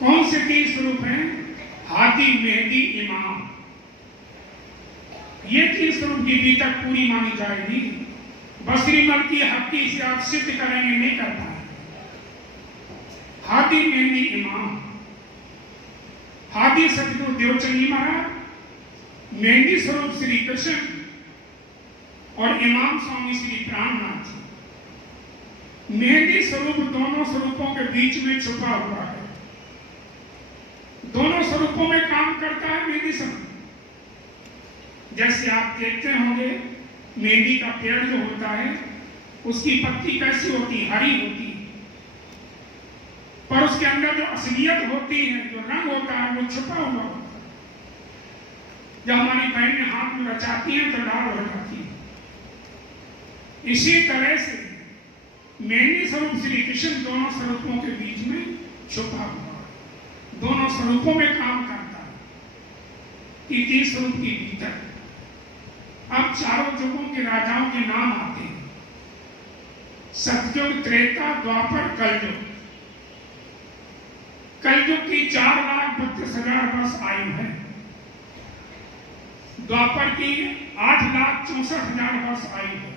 कौन से 3 स्वरूप हैं? हाथी, मेहंदी, इमाम। ये 3 स्वरूप की बीतक पूरी मानी जाएगी। बसरीमल की हक्की से आप सिद्ध करेंगे, नहीं कर पाए। हाथी, मेहंदी, इमाम। हाथी सतगुरु देवचंदी महाराज, मेहंदी स्वरूप श्री कृष्ण और इमाम स्वामी श्री प्राणनाथ जी। मेहंदी स्वरूप दोनों स्वरूपों के बीच में छुपा हुआ है। दोनों स्वरूपों में काम करता है मेहंदी स्वरूप। जैसे आप देखते होंगे मेहंदी का पेड़ जो होता है उसकी पत्ती कैसी होती है? हरी होती है, पर उसके अंदर जो असलियत होती है, जो रंग होता है, वो छुपा हुआ होता है। जब हमारी बहनें हाथ में रचाती हैं तो लाल हो जाती है। इसी तरह से मेहंदी स्वरूप श्री कृष्ण दोनों स्वरूपों के बीच में छुपा हुआ है, दोनों स्वरूपों में काम करता है। 3 स्वरूप की भीतर अब चारों युगों के राजाओं के नाम आते हैं। सतयुग, त्रेता, द्वापर, कलयुग। कलयुग की 4,32,000 वर्ष आयु है। द्वापर की 8,64,000 वर्ष आयु है।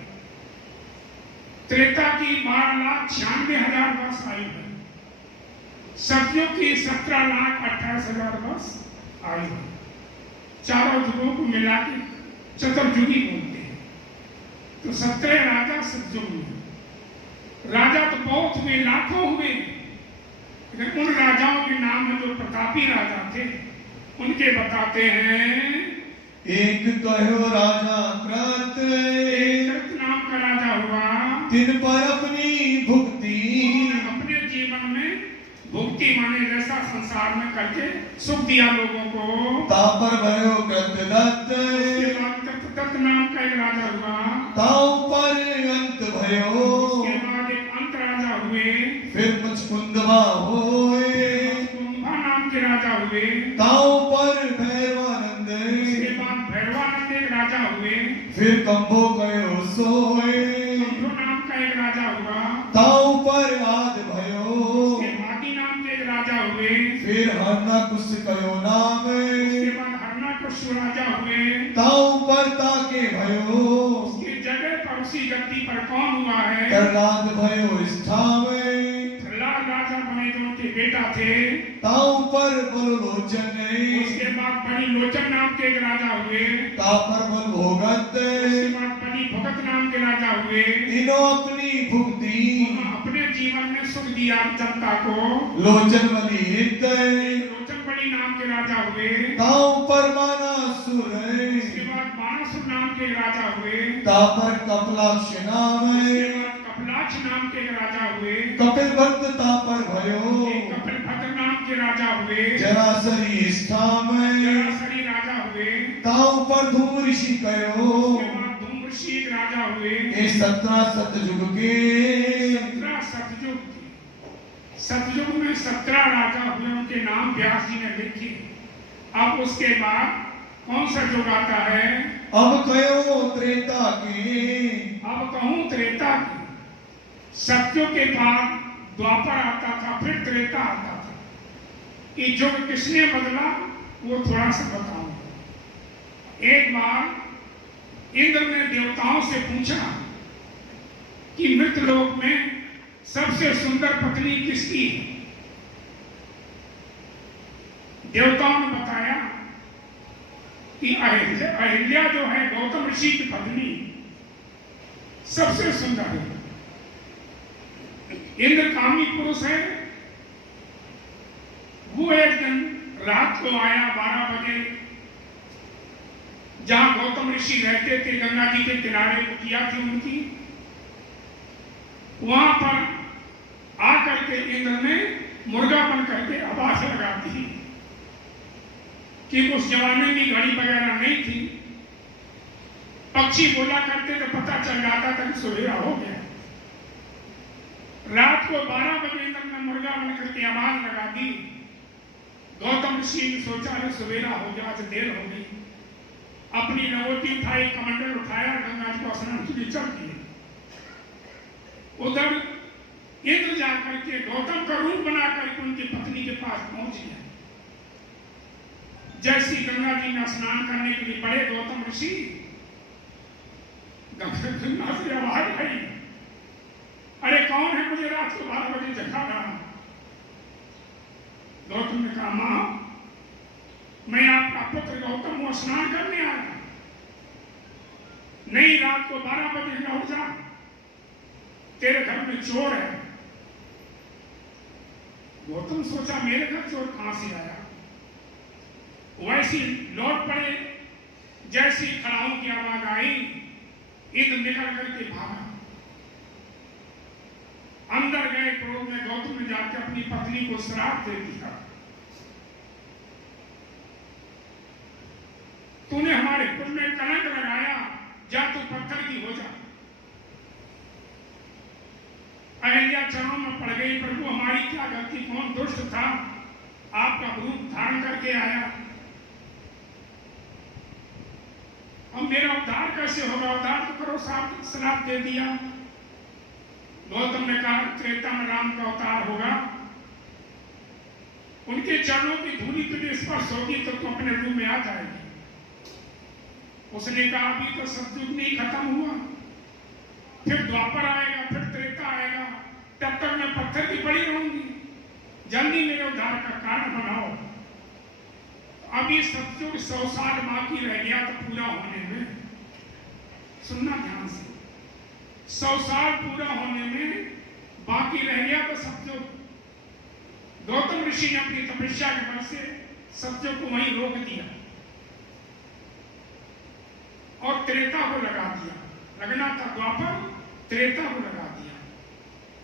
त्रेता की 12,96,000 वर्ष आयु है। सतयुग की 17,28,000 वर्ष आयु है। चारों युगों को मिला के चतुर्युगी बोलते हैं। तो 17 राजा सतयुग में। राजा तो बहुत हुए, लाखों हुए, लेकिन उन राजाओं के नाम है जो प्रतापी राजा थे, उनके बताते हैं। एक कहो राजा कृत, कृत नाम का राजा हुआ, तिन पर अपनी भुक्ति, अपने जीवन में भुक्ति माने जैसा संसार में करके सुख दिया लोगों को। तापर भयो कृतदत्त, उसके बाद कृतदत्त नाम का एक राजा हुआ। ताऊ पर अंत भयो, उसके बाद एक अंत राजा हुए। फिर मुचकुंदवा होए, कुंभा नाम के राजा हुए। ताऊ पर भैरवानंद, उसके बाद भैरवानंद एक राजा हुए। फिर कंभो कयो सोए, कंभो नाम का एक राजा हुआ। ताऊ पर आद भयो, उसके माटी नाम के एक राजा हुए। फिर हरनाकुश कयो नाम, उसके बाद हरनाकुश राजा हुए। ताऊ पर ताके भयो, उसकी जगह पर उसी गद्दी पर कौन हुआ है? प्रहलाद भयो स्थावे, प्रहलाद राजा बने जो उनके बेटा थे। ताऊ पर बललोचन, उसके बाद बड़ी लोचन नाम के एक राजा हुए। तापर बल भोगत, उसके बाद बड़ी भगत नाम के राजा हुए। तीनों अपनी भुक्ति, अपने जीवन में सुख दिया जनता को। लोचन बली हित, लोचन बड़ी नाम के राजा हुए। ताऊ पर मानासुर, उसके बाद बाणासुर नाम के राजा हुए। तापर कपलाक्ष नाम, उसके बाद कपिलाक्ष नाम के राजा हुए। कपिल भक्त तापर भयो, कपिल भद्र नाम के राजा हुए। जरासरी स्थाम, जरासरी राजा हुए। ताऊ पर धूम ऋषि कयो, उसके बाद धूम ऋषि एक राजा हुए। ये 17 सतयुग के, 17 सतयुग। सतयुग में 17 राजा हुए, उनके नाम व्यास जी ने लिखे। अब उसके बाद कौन सा युग आता है? अब कयो त्रेता के, अब कहूं त्रेता की। सत्युग के बाद द्वापर आता था, फिर त्रेता आता था। ये युग किसने बदला वो थोड़ा सा बताऊं। एक बार इंद्र ने देवताओं से पूछा कि मृतलोक में सबसे सुंदर पत्नी किसकी है? देवताओं ने बताया कि अहिल्या जो है गौतम ऋषि की पत्नी सबसे सुंदर है। इंद्र कामी पुरुष है। वो एक दिन रात को आया 12 बजे, जहां गौतम ऋषि रहते थे, गंगा जी के किनारे कुटिया थी उनकी। वहां पर आकर के इंद्र ने मुर्गा बन करके आवाज लगा दी कि उस जमाने में घड़ी वगैरह नहीं थी। पक्षी बोला करते तो पता चल जाता था कि सवेरा हो गया। रात को 12 बजे तक मैं मुर्गा बन करके आवाज लगा दी। गौतम ऋषि ने सोचा है सवेरा हो गया, आज देर हो गई। अपनी लंगोटी उठाई, कमंडल उठाया, गंगा जी को स्नान के लिए चल दिए। उधर इंद्र जाकर के गौतम का रूप बनाकर के उनकी पत्नी के पास पहुंच गया। जैसी गंगा जी में स्नान करने के लिए बड़े गौतम ऋषि, गंगा से आवाज आई, अरे कौन है मुझे रात को 12 बजे जगा रहा? गौतम ने कहा, मां मैं आपका पुत्र गौतम हूं, स्नान करने आया। नहीं, रात को 12 बजे लौट जा, तेरे घर में चोर है। गौतम सोचा मेरे घर चोर कहां से आया? वैसी लौट पड़े। जैसी खड़ाओं की आवाज आई, इंद्र निकल करके भागा। अंदर गए क्रोध में, गौतम ने जाकर अपनी पत्नी को श्राप दे दिया, तूने हमारे कुल में कलंक लगाया, जा तू पत्थर की हो जा। अहिल्या चरणों में पड़ गई, प्रभु हमारी क्या गलती, कौन दुष्ट था आपका रूप धारण करके आया, अब मेरा उद्धार कैसे होगा? उद्धार तो करो, श्राप दे दिया। गौतम ने कहा त्रेता में राम का अवतार होगा, उनके चरणों की धूलि तुझे स्पर्श होगी तो तू अपने रूप में आ जाएगी। उसने कहा अभी तो सतयुग नहीं खत्म हुआ, फिर द्वापर आएगा, फिर त्रेता आएगा, तब तक मैं पत्थर की पड़ी रहूंगी, जल्दी मेरे उद्धार का कारण बनाओ। अभी सतयुग 100 साल बाकी रह गया तो पूरा होने में, सुनना ध्यान से, 100 साल पूरा होने में बाकी रह गया तो सतयुग। गौतम ऋषि ने अपनी तपस्या के बल से सतयुग को वहीं रोक दिया और त्रेता को लगा दिया। लगना था द्वापर, त्रेता को लगा दिया,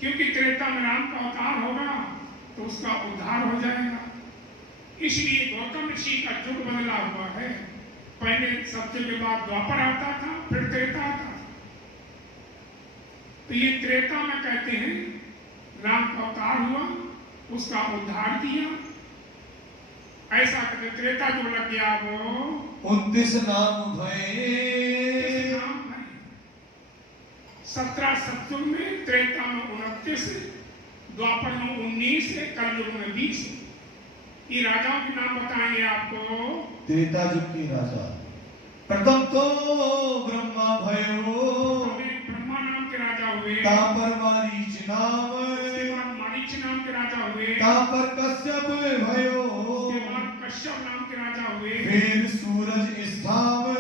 क्योंकि त्रेता में राम का अवतार होगा तो उसका उद्धार हो जाएगा। इसलिए गौतम ऋषि का युग बदला हुआ है। पहले सत्य के बाद द्वापर आता था, फिर त्रेता आता था। तो ये त्रेता में कहते हैं राम का अवतार हुआ, उसका उद्धार किया, ऐसा कहते। त्रेता जो लग गया वो 29 नाम भये। 17 सतयुग में, त्रेता में 29, द्वापर में 19, कलयुग में 20। ये राजाओं के नाम बताएंगे आपको। त्रेता युग के राजा प्रथम तो ब्रह्मा भयो, ब्रह्मा नाम के राजा हुए। तापर मारीच नाम, उसके बाद मारीच नाम के राजा हुए। तापर कश्यप भयो, उसके बाद कश्यप नाम के राजा हुए। फिर सूरज स्थाम,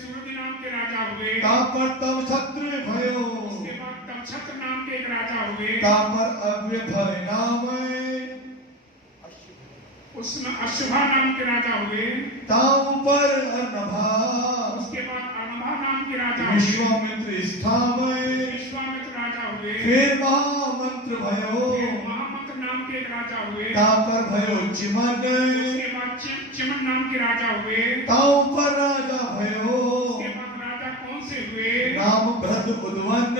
सूरज नाम के राजा हुए। तापर तम छत्र भयो, उसके बाद तक्षत्र नाम के एक राजा हुए। तापर अव्यभय नाम, उसमें अश्वा नाम के राजा हुए। ताऊ पर अनभा, उसके बाद अनभा नाम के राजा हुए। विश्वामित्र स्थाम, विश्वामित्र राजा हुए। फिर महामंत्र भयो, महामंत्र नाम के एक राजा हुए। तापर भयो चिमन, उसके बाद चिमन नाम के राजा हुए। ताऊ पर राजा भयो, उसके बाद राजा कौन से हुए? नाम भ्रद उद्वन,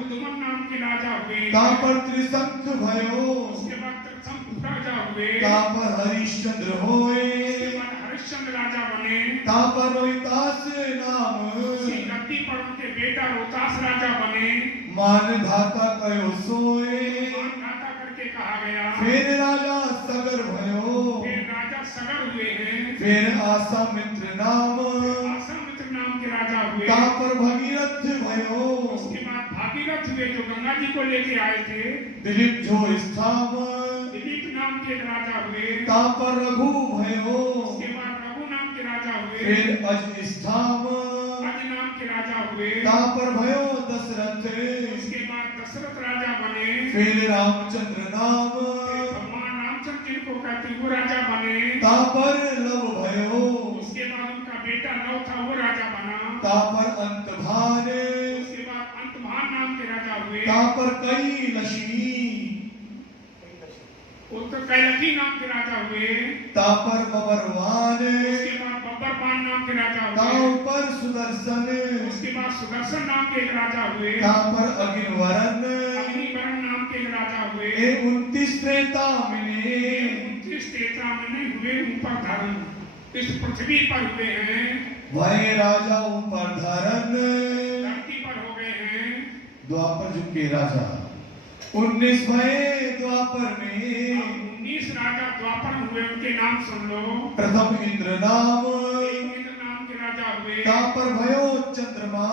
उद्वन नाम के राजा हुए। तापर त्रिशंख भयो, उसके बाद त्रिशंख राजा हुए। तापर हरिश्चंद्र होए, उसके बाद हरिश्चंद्र राजा बने। तापर रोहितास नाम, उसकी गद्दी पर उनके बेटा रोहतास राजा बने। मान धाता कयो सोए, मान धाता करके कहा गया। फिर राजा सगर भयो, फिर राजा सगर हुए हैं। फिर आसामित्र नाम, आसामित्र नाम के राजा हुए। तापर भगीरथ भयो, उसके बाद भागीरथ हुए जो गंगा जी को लेके आए थे। दिलीप जो स्थाम, दिलीप नाम के एक राजा हुए। तापर रघु भयो, उसके बाद रघु नाम के राजा हुए। फिर अज स्थाम, अज नाम के राजा हुए। तापर भयो दशरथ, उसके बाद दशरथ राजा बने। फिर रामचंद्र नाम, भगवान रामचंद्र जिनको कहते वो राजा बने। तापर लव भयो, उसके बाद उनका बेटा लव था वो राजा बना। तापर अंतभान, उसके बाद अंतभान नाम के राजा हुए। तापर कैलशी, तो कैलकी नाम के राजा हुए। तापर बबरवान, उसके बाद बब्बरवान नाम के राजा हुए। तापर सुदर्शन, उसके बाद सुदर्शन नाम के एक राजा हुए। तापर अग्निवरण, अग्निवरण नाम के एक राजा हुए। 29 त्रेता मिले, 29 त्रेता में हुए ऊपर धर्म, इस पृथ्वी पर हुए हैं। वह राजा ऊपर धरन, धरती पर हो गए हैं। द्वापर युग के राजा 19 भये द्वापर में 19 राजा द्वापर में हुए, उनके नाम सुन लो। प्रथम इंद्र नाम इंद्र नाम के राजा हुए। तापर भयो चंद्रमा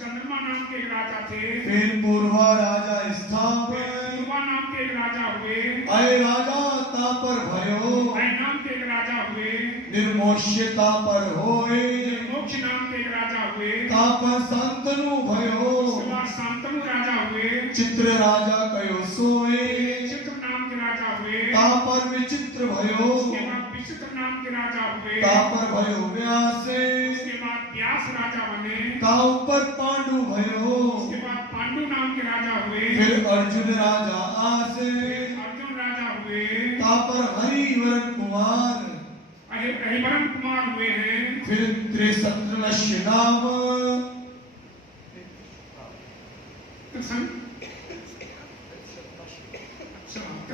चंद्रमा नाम के एक राजा थे। फिर पूर्वा राजा स्थाप पूर्वा नाम के एक राजा हुए। अय राजा तापर भयो अय नाम के एक राजा हुए। निर्मोक्ष तापर होए मोक्ष नाम के एक राजा हुए। तापर शांतनु भयो उसके बाद शांतनु राजा हुए। चित्र राजा कयो सोए चित्र नाम के राजा हुए। तापर विचित्र भयो उसके बाद विचित्र नाम के राजा हुए। तापर भयो व्यासे उसके बाद व्यास राजा बने। तापर पांडु भयो उसके बाद पांडु नाम के राजा हुए। फिर अर्जुन राजा आसे अर्जुन राजा हुए। तापर हरिवरन कुमार हरिवरन कुमार हुए हैं। फिर त्रिशत्रनश नाम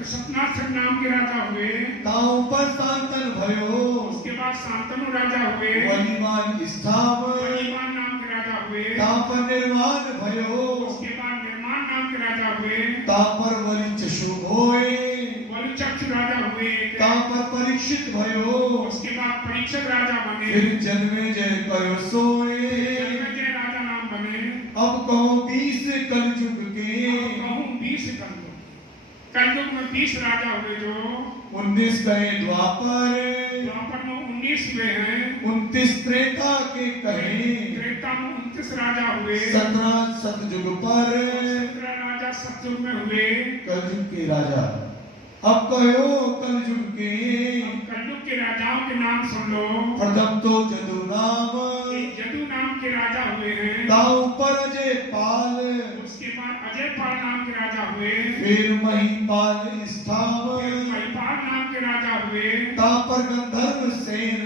सतनाथ नाम के राजा हुए। तापर शांतन भयो उसके बाद शांतनु राजा हुए। वलिमान स्थाप वलिमान नाम के राजा हुए। तापर निर्वाण भयो उसके बाद निर्माण नाम के राजा हुए। तापर वलिचक्षु होए वलिचक्षु राजा हुए। तापर परीक्षित भयो उसके बाद परीक्षित राजा बने। फिर जन्मे जय कयो सोए जन्मेजय राजा नाम बने। अब कहो 20 कलयुग के कहूँ 20 कलयुग में 20 राजा हुए। जो 19 गए द्वापर द्वापर में 19 हुए हैं। 29 त्रेता के कहे त्रेता में 29 राजा हुए। 17 सतयुग पर 17 राजा सतयुग में हुए। कलयुग के राजा। अब कहो कलयुग के कलयुग के राजाओं के नाम सुन लो। प्रथम तो जदु नाम जदु नाम के राजा हुए हैं। ताऊ पर अजय पाल उसके बाद अजय पाल नाम के राजा हुए। फिर महिपाल स्थाव महिपाल नाम के राजा हुए। तापर गंधर्व सेन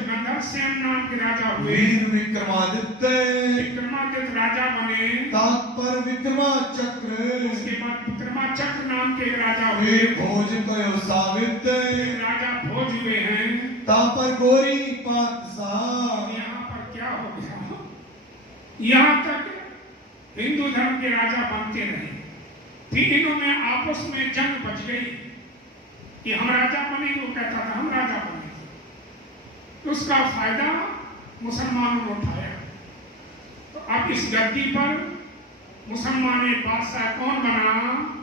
गंधर्व सेन नाम के राजा हुए। वीर विक्रमादित्य विक्रमादित्य राजा बने। तापर विक्रमा चक्र उसके बाद विक्रमा चक्र नाम के राजा हुए। फिर भोज कयो सावित्र राजा भोज हुए हैं। तापर गोरी पातशाह। यहाँ पर क्या हो गया, यहाँ तक हिंदू धर्म के राजा बनते रहे। फिर इन्होंने आपस में जंग बच गई कि हम राजा बनेंगे, वो कहता था हम राजा बनेंगे। तो उसका फायदा मुसलमानों ने उठाया। तो अब इस गद्दी पर मुसलमान बादशाह कौन बना?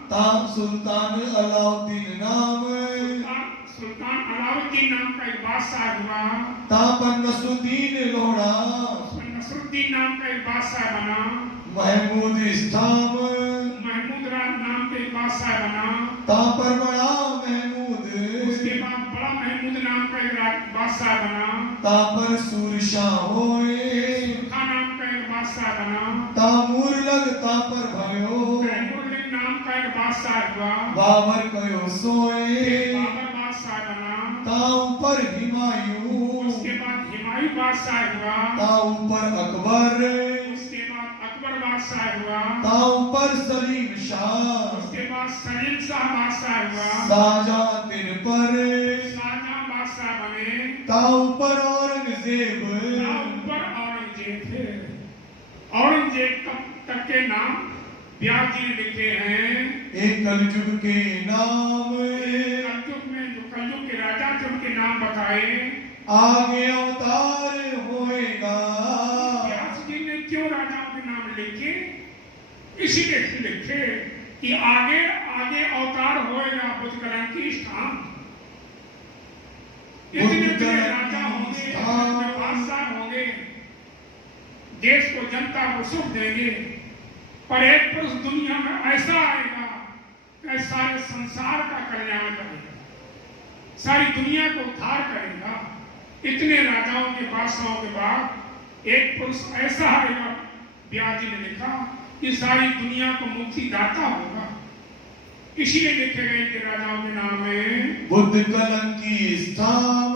ताप सुल्तान अलाउद्दीन नाम सुल्तान अलाउद्दीन नाम का एक बादशाह हुआ। तापर नसरुद्दीन लोढ़ा नसरुद्दीन नाम का एक बादशाह बना। महमूद इस्लाम महमूद नाम के एक बादशाह बना। तापर बड़ा महमूद उसके बाद बड़ा महमूद नाम का एक बादशाह बना। तापर सूरशाह होए सुरखा नाम का एक बादशाह बना। तामूर लग तापर भयो तैमूरलंग नाम का एक बादशाह हुआ। बाबर कयो सोए बाबर बादशाह बना। ताऊ पर हिमायू उसके बाद हिमायू बादशाह हुआ। ताऊ पर अकबर उसके बाद अकबर बादशाह हुआ। ताऊ पर सलीम शाह उसके बाद सलीम शाह बादशाह हुआ। शाहजहां दिन पर शाहजहां बादशाह बने। ताऊ पर औरंगजेब ऊपर औरंगजेब थे। औरंगजेब तक के नाम व्यास जी ने लिखे हैं। एक कलयुग के नाम कलयुग में जो कलयुग के राजा थे उनके नाम बताए। आगे अवतार होएगा। व्यास जी ने क्यों राजाओं के नाम लिखे? इसीलिए लिखे कि आगे आगे अवतार होएगा बुद्ध कलंकी स्थान। इतने राजा होंगे, बादशाह होंगे, देश को जनता को सुख देंगे, पर एक पुरुष दुनिया में ऐसा आएगा कि सारे संसार का कल्याण करेगा, सारी दुनिया को उद्धार करेगा। इतने राजाओं के बादशाहों के बाद एक पुरुष ऐसा आएगा, व्यास जी ने लिखा, कि सारी दुनिया को मुक्ति दाता होगा। इसीलिए लिखे गए कि राजाओं के नाम में बुद्ध कलंकी स्थान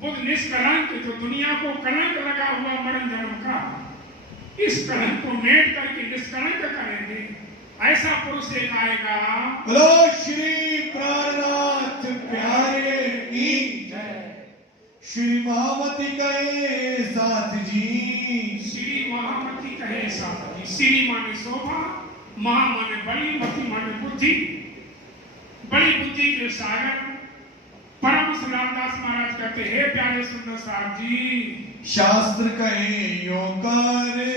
बुद्ध निष्कलंक, जो दुनिया को कलंक लगा हुआ मरण जन्म का, इस कलंक को मेट करके निष्कलंक करेंगे, ऐसा पुरुष एक आएगा। बोलो श्री प्राणनाथ प्यारे की जय। श्री महामती कहे साथ जी। श्री महामती कहे साथ जी। श्री माने शोभा महा माने बड़ी, मति माने बुद्धि, बड़ी बुद्धि के सागर परम रामदास महाराज कहते हैं, हे प्यारे सुंदर साहब जी, शास्त्र कहे यो करे,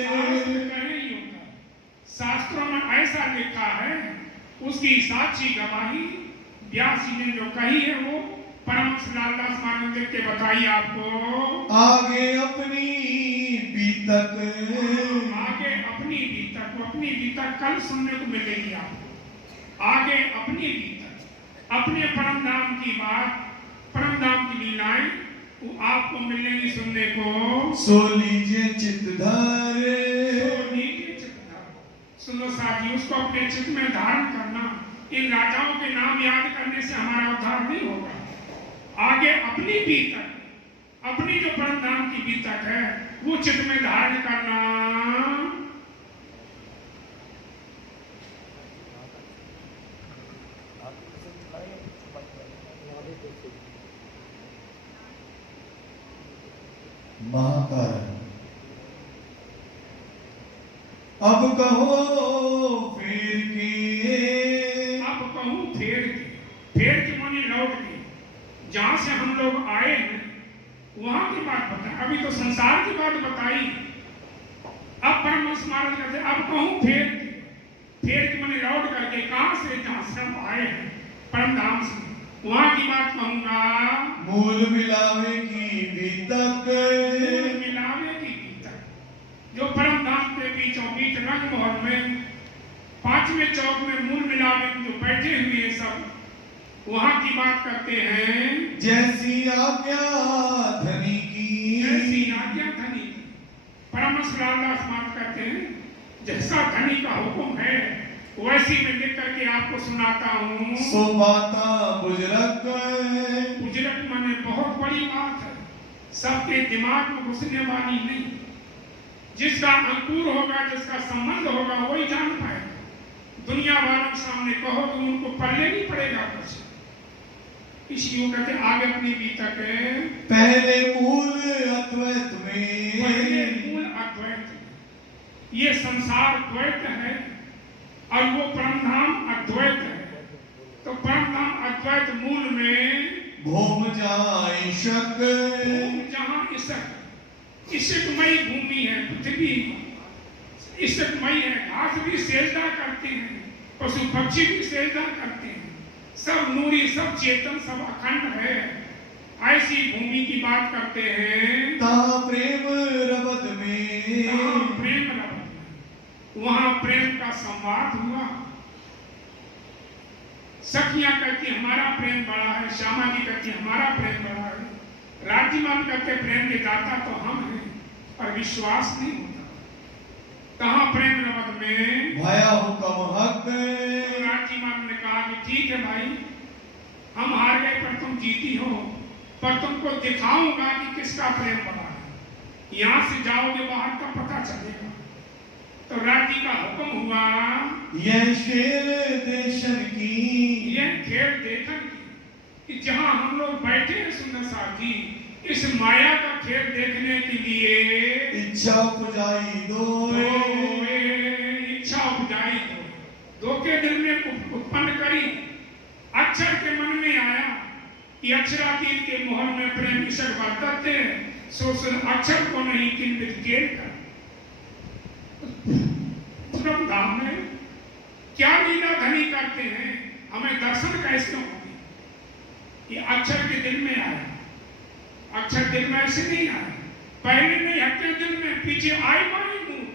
शास्त्रों में ऐसा लिखा है, उसकी साक्षी गवाही व्यास जी ने जो कही है वो परम रामदास महाराज देख के बताइए आपको। आगे अपनी बीतक, आगे अपनी बीतक, वो अपनी बीतक कल सुनने को मिलेगी आपको। आगे अपनी बीतक, अपने परम धाम की बात, परम धाम की लीलाएं वो आपको मिलेगी सुनने को। सो लीजिए चित्त धारे, सो लीजिए चित्त धारे। सुनो साथी, उसको अपने चित्त में धारण करना। इन राजाओं के नाम याद करने से हमारा उद्धार नहीं होगा। आगे अपनी बीतक, अपनी जो परम धाम की बीतक है वो चित्त में धारण करना। महाकारण अब कहो फेर के, अब कहूं फेर के, फेर के माने लौट के, जहां से हम लोग आए हैं वहां की बात बताई। अभी तो संसार की बात बताई, अब परमहंस महाराज कहते अब कहूं फेर के, फेर के माने लौट करके, कहां से, जहां से हम आए हैं परम धाम से, वहां की बात कहूंगा। मूल मिलावे की बीतक, मूल मिलावे की बीतक, जो परम धाम के बीचों बीच रंग महल में पांचवें चौक में मूल मिलावे जो बैठे हुए हैं सब, वहां की बात करते हैं। जैसी आज्ञा धनी की, जैसी आज्ञा धनी की, परमहंस रामदास महाराज कहते हैं जैसा धनी का हुक्म है वैसी मैं लिख करके आपको सुनाता हूँ। सो बाता बुजरक, बुजरक माने बहुत बड़ी बात है, सबके दिमाग में घुसने वाली नहीं। जिसका अंकुर होगा, जिसका संबंध होगा वही जान पाएगा। दुनिया वालों के सामने कहो तो उनको पल्ले नहीं पड़ेगा कुछ। इसलिए कहते आगे अपनी बीतक है। पहले मूल अद्वैत में, पहले मूल अद्वैत, ये संसार द्वैत है और वो परमधाम अद्वैत है। तो परमधाम अद्वैत मूल में भूम जाए शक, भूम जहाँ इसक, इसकमयी भूमि है पृथ्वी, इसकमयी है। घास भी सेजदा करते हैं, पशु पक्षी भी सेजदा करते हैं, सब नूरी, सब चेतन, सब अखंड है। ऐसी भूमि की बात करते हैं। ता प्रेम रबद में, प्रेम रबद में, वहां प्रेम का संवाद हुआ। सखियां कहती हमारा प्रेम बड़ा है, श्यामा जी कहती हमारा प्रेम बड़ा है, राज्यमान कहते प्रेम के दाता तो हम हैं, पर विश्वास नहीं होता। कहां प्रेम रबद में भया हुक्म हक, तो राज्यमान ने कहा कि ठीक है भाई, हम हार गए पर तुम जीती हो, पर तुमको दिखाऊंगा कि किसका प्रेम बड़ा है। यहां से जाओगे बाहर का पता चलेगा। तो राज्य का हुक्म हुआ, यह शेर देशन की, यह खेल देखन की, कि जहां हम लोग बैठे हैं सुंदर साथी, इस माया का खेल देखने के लिए इच्छा उपजाई दो, इच्छा उपजाई दो के दिल में उत्पन्न करी। अक्षर के मन में आया कि अक्षरातीत के मोहन में प्रेम ईश्वर बरतते हैं, सो अक्षर को नहीं किंतु खेल कर। धाम में क्या लीला धनी करते हैं, हमें दर्शन कैसे होंगे। ये अक्षर के दिल में आया, अक्षर दिल में ऐसे नहीं आया, पहले नहीं हटके दिल में, पीछे आई माई मुंह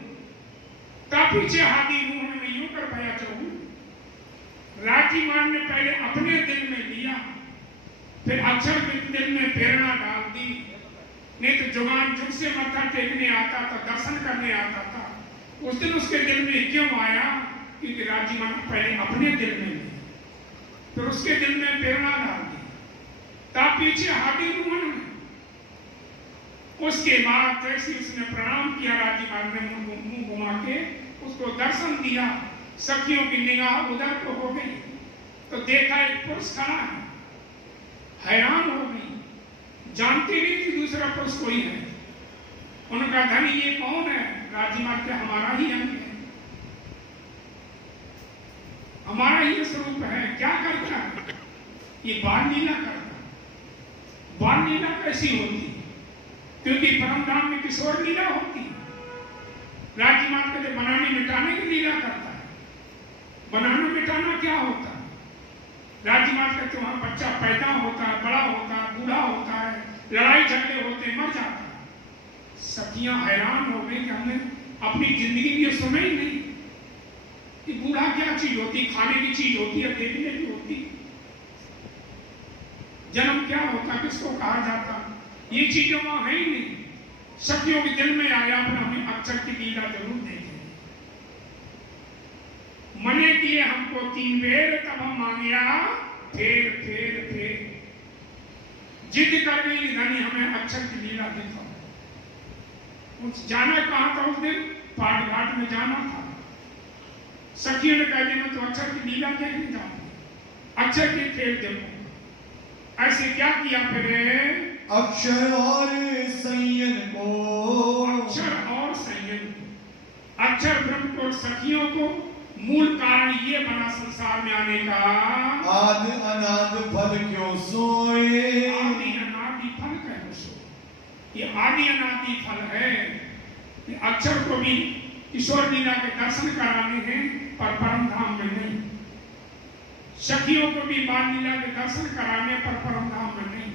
का पीछे हादी मुंह में यूं कर भया चौगु। राज्यमान ने पहले अपने दिल में लिया, फिर अक्षर के दिल में प्रेरणा डाल दी। नहीं तो जुगान जुग से मत्था टेकने आता था, दर्शन करने आता था। उस दिन उसके दिल में क्यों आया, क्योंकि राज्यमान पहले अपने दिल में लिया, फिर उसके दिल में प्रेरणा डाल दी, तब पीछे हाथी मुंह में। उसके बाद जैसे उसने प्रणाम किया, राज्यमान ने मुंह घुमा के उसको दर्शन दिया, सखियों की निगाह उधर को हो गई, तो देखा एक पुरुष खड़ा है, हैरान हो गई, जानती नहीं कि दूसरा पुरुष कोई है। उनका धनी ये कौन है, राज्यमान के हमारा ही अंग है। हमारा ये स्वरूप है। क्या करता है? ये बाल लीला करता है। बाल लीला कैसी होती? क्योंकि परम धाम में किशोर लीला होती है। राज्यमार्ग के लिए बनाने मिटाने की लीला करता है। बनाना मिटाना क्या होता है? राज्यमार्ग के वहां बच्चा पैदा होता है, बड़ा होता है, बूढ़ा होता है, लड़ाई झगड़े होते, मर जाता है। सखियां हैरान हो गई कि हमने अपनी जिंदगी में ये सुना ही नहीं कि बूढ़ा क्या चीज होती, खाने की चीज होती है, देखने की होती, जन्म क्या होता, किसको कहा जाता, ये चीजें वहां है ही नहीं। सखियों के दिल में आया पर हमें अक्षर की लीला जरूर देखें। मने किए हमको 3 बेर तब हम मांगिया फेर फेर फेर। जिद कर गई धनी हमें अक्षर की लीला दिखाओ। जाना कहा था उस दिन? पाट घाट में जाना था। सखियों ने कहा मैं तो अक्षर की लीला देखने जाऊंगी, अक्षर की खेल देखो। ऐसे क्या किया फिर? अक्षर और संयन को, अक्षर और संयन, अक्षर ब्रह्म को, सखियों को मूल कारण ये बना संसार में आने का। आदि अनादि फल क्यों सोए, आदि अनादि फल क्यों सोए। ये आदि अनादि फल है। ये अक्षर को भी ईश्वर लीला के दर्शन कराने हैं पर परम धाम में नहीं। सखियों को भी बाल लीला के दर्शन कराने पर परम धाम में नहीं।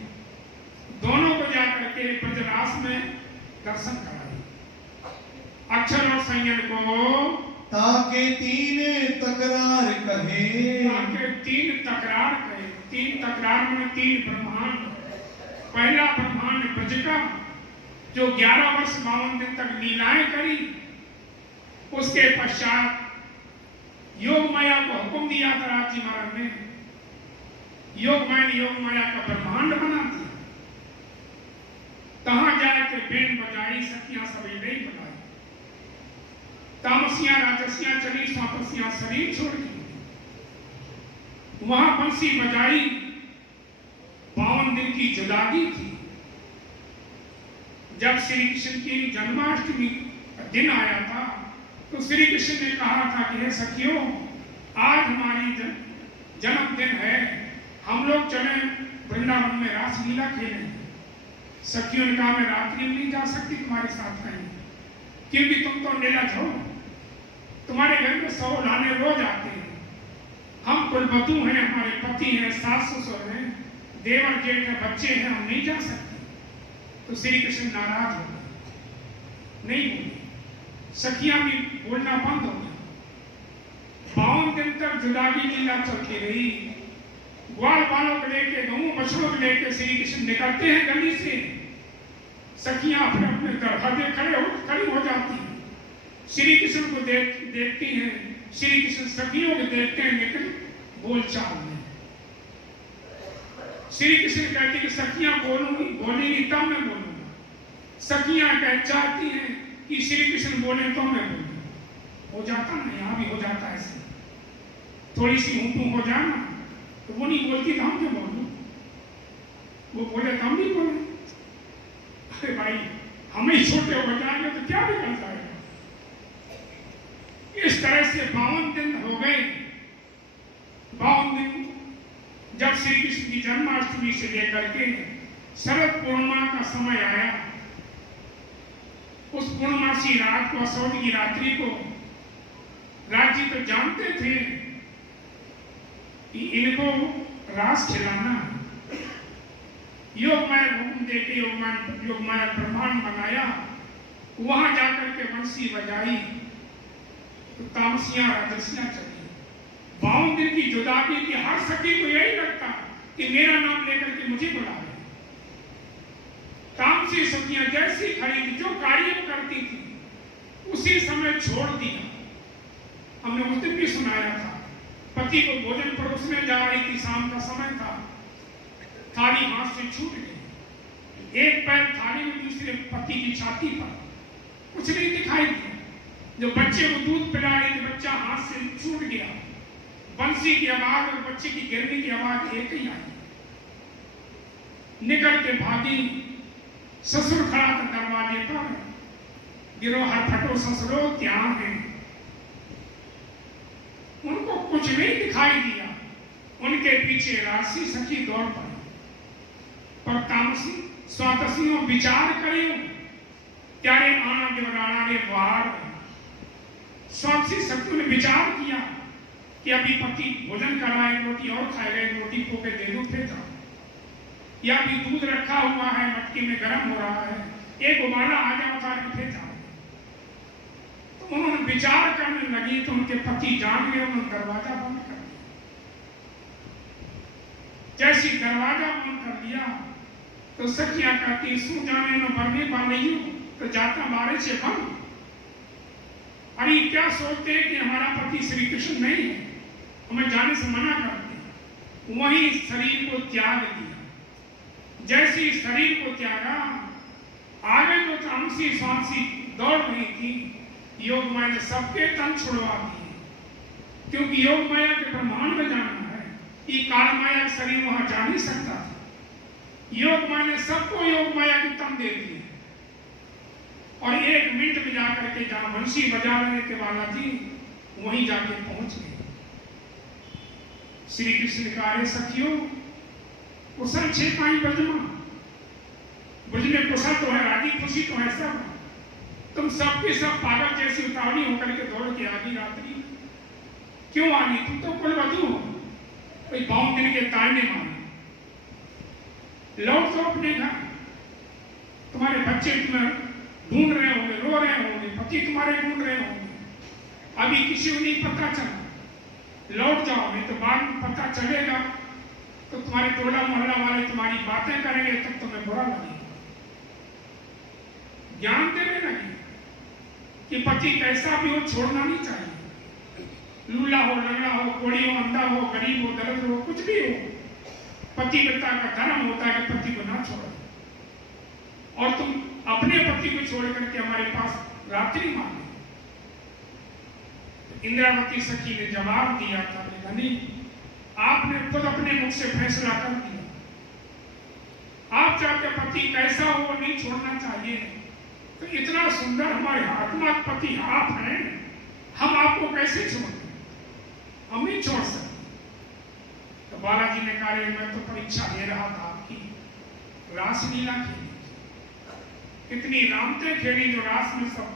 दोनों को जाकर के ब्रजरास में दर्शन कराए। अक्षर और संयन को ताके 3 तकरार कहे, ताके 3 तकरार कहे। 3 तकरार में 3 ब्रह्मांड। पहला ब्रह्मांड ब्रज का जो 11 वर्ष 52 दिन तक लीलाएं करी। उसके पश्चात योग माया को हुक्म दिया था राजी महाराज ने। योग माया का ब्रह्मांड बना दिया। कहां जाके बेन बजाई, सखियां सभी नहीं बनाई। तामसियां राजसियां चली, स्वापसियां शरीर छोड़ दी। वहां बंसी बजाई। 52 दिन की जुदागी थी। जब श्री कृष्ण की जन्माष्टमी दिन आया था तो श्री कृष्ण ने कहा था कि हे सखियों, आज हमारी जन्मदिन है, हम लोग चले वृंदावन में रासलीला खेलें। सखियों ने कहा मैं रात्रि में नहीं जा सकती तुम्हारे साथ कहीं, क्योंकि तुम तो निर्लज हो। तुम्हारे घर में 100 लाने रोज आते हैं। हम कुलवधू हैं, हमारे पति हैं, सास ससुर हैं, देवर जेठ हैं, बच्चे हैं, हम नहीं जा सकते। तो श्री कृष्ण नाराज हो गए, नहीं बोले। सखियां भी बोलना बंद हो गया। 52 दिन तक जुदागी लीला चलती रही। ग्वाल बालों को लेके, गऊ बछड़ों को लेके श्री कृष्ण निकलते हैं गली से। सखियां अपने अपने दरवाजे खड़ी हो जाती हैं। श्री कृष्ण को देखती हैं। श्री कृष्ण सखियों को देखते हैं, लेकिन बोलचाल में। श्री कृष्ण कहते कि सखियां बोलेंगी तब मैं बोलूंगा। सखियां चाहती हैं कि श्री कृष्ण बोले तो मैं बोलूंगा। हो जाता ना, यहाँ भी हो जाता है ऐसे। थोड़ी सी ऊँटू हो जाना तो वो नहीं बोलती तो हम क्यों बोलूं? वो बोले तो हम नहीं बोले। अरे भाई, हम ही छोटे हो जाएंगे तो क्या बिगड़ जाएगा? इस तरह से 52 दिन हो गए। 52 दिन जब श्री कृष्ण की जन्माष्टमी से लेकर के शरद पूर्णिमा का समय आया, उस पूर्णमासी रात को, असौद की रात्रि को, राजी तो जानते थे कि इनको रास खिलाना है। योग माया हुक्म देके योग माया ब्रह्मांड बनाया। वहां जाकर के बंसी बजाई तो तामसियां राजसियां चली। 52 दिन की जुदागी की हर सखी को यही लगता कि मेरा नाम लेकर के मुझे बुला रहे। तामसी सखियां जैसी खड़ी थी, जो कार्य करती थी उसी समय छोड़ दिया। हमने उस दिन भी सुनाया था, पति को भोजन परोसने जा रही थी, शाम का समय था, थाली हाथ से छूट गई। एक पैर थाली में, दूसरे पति की छाती पर। कुछ नहीं दिखाई दिया। जो बच्चे को दूध पिला रही थी, बच्चा हाथ से छूट गया। बंसी की आवाज और बच्चे की गिरने की आवाज एक ही आई। निकल के भागी। ससुर खड़ा था दरवाजे पर। गिरो हर फटो ससुरो क्या है। उनको कुछ नहीं दिखाई दिया। उनके पीछे राशि सखी दौड़ पड़ी। पर तामसी स्वातसियों विचार करियो त्यारे आना देवराणा ने द्वार। स्वातसी सखियों ने विचार किया कि अभी पति भोजन कर रहा है, रोटी और खाएगा, एक रोटी को के दे दो फिर जाओ, या अभी दूध रखा हुआ है मटकी में गर्म हो रहा है, एक उबाला आ जाए उतार के फिर जाओ। तो उन्होंने विचार करने लगी तो उनके पति जान गए। उन्होंने दरवाजा बंद कर दिया। जैसी दरवाजा बंद कर दिया तो सखियां कहती सू जाने न मरने वाली तो जाता मारे से बंद। अरे क्या सोचते हैं कि हमारा पति श्री कृष्ण नहीं है, हमें जाने से मना करते हैं। वही शरीर को त्याग दिया। जैसे शरीर को त्यागा, आगे जो तामसी स्वांसी दौड़ रही थी, योग माया ने सबके तन छुड़वा दिए। क्योंकि योग माया के ब्रह्मांड में जाना है, ये काल माया का शरीर वहां जा नहीं सकता था। योग माया ने सबको योग माया के तन दे दिए। और 1 मिनट में जाकर के जहां बंसी बजा रहे थे बालाजी, वहीं जाके पहुंच गए। श्री कृष्ण का रे सखियों, कुशल छे पाई ब्रजमा, ब्रज में कुशल तो है, राजी खुशी तो है सब। तुम सबके सब पागल जैसी उतावली होकर के दौड़ के आधी रात्रि क्यों आ गई? तुम तो कुल वधू हो, कोई बाउंड दिन के ताने मारे। लौट तो अपने घर, तुम्हारे बच्चे तुम्हें ढूंढ रहे होंगे, रो रहे होंगे, पति तुम्हारे ढूंढ रहे होंगे। अभी किसी को नहीं पता चला, लौट जाओ, नहीं तो बाद में पता चलेगा तो तुम्हारे टोला मोहल्ला वाले तुम्हारी बातें करेंगे, तब तुम्हें बुरा लगेगा। ज्ञान देने लगे कि पति कैसा भी हो छोड़ना नहीं चाहिए। लूला हो, लंगड़ा हो, कोड़ी हो, अंधा हो, गरीब हो, दरिद्र हो, कुछ भी हो, पतिव्रता का धर्म होता है कि पति को ना छोड़ो। और तुम अपने पति को छोड़ करके हमारे पास रात्रि मांगे। इंद्रावती सखी ने जवाब दिया था कि नहीं, आपने खुद अपने मुख से फैसला कर दिया। आप चाहते पति कैसा हो नहीं छोड़ना चाहिए, तो इतना सुंदर हमारे आत्मा पति आप हैं, हम आपको कैसे छोड़ दें? हम नहीं छोड़ सकते। तो बालाजी ने कहा मैं तो परीक्षा दे रहा था आपकी, रासलीला खेली, इतनी रामतें खेली जो रास में सब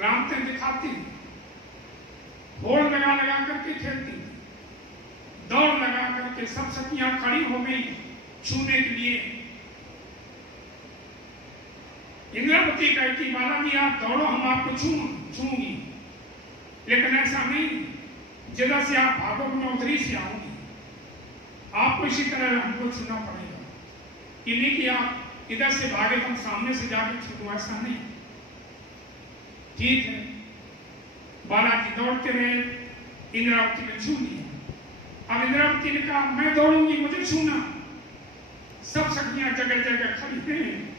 रामतें दिखाती, होड़ लगा लगा करके खेलती, दौड़ लगा करके सब सखियां खड़ी हो गई छूने के लिए। इंद्रावती कहती बालाजी आप दौड़ो, हम आपको छूंगी, लेकिन ऐसा नहीं जिधर से आप भागो मैं उधरी से आऊंगी, आपको इसी तरह हमको छूना पड़ेगा। ये नहीं कि आप इधर से भागे तो हम सामने से जाके छूटू, ऐसा नहीं। ठीक है, बालाजी दौड़ते रहे, इंद्रावती ने छू लिया। अब इंद्रावती ने कहा मैं दौड़ूंगी, मुझे छूना। सब सखियां जगह जगह खड़ी हैं।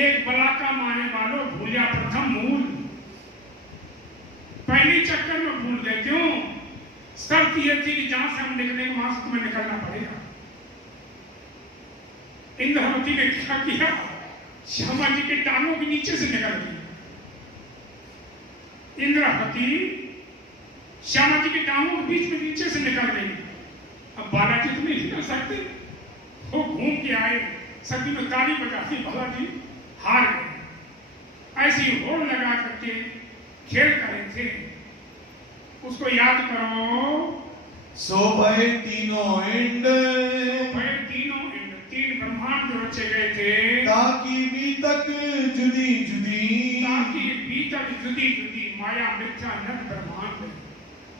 एक बलाका मारे वालों भूलिया प्रथम मूल, पहली चक्कर में भूल गए। क्यों? शर्त यह थी कि जहां से हम निकलेंगे वहां से तुम्हें निकलना पड़ेगा। इंद्रावती ने क्या किया, श्यामा जी के टांगों के नीचे से निकल गई। इंद्रावती श्यामा जी के टांगों के बीच में नीचे से निकल गई। अब बालाजी तो नहीं निकल सकते, वो घूम के आए, सभी में ताली बजाती, बालाजी हार गए। ऐसी होड़ लगा करके खेल रहे थे। उसको याद करो, सो भय तीनों इंड, तीन ब्रह्मांड जो रचे गए थे, ताकि बीतक जुदी जुदी, माया मिथ्या नट ब्रह्मांड,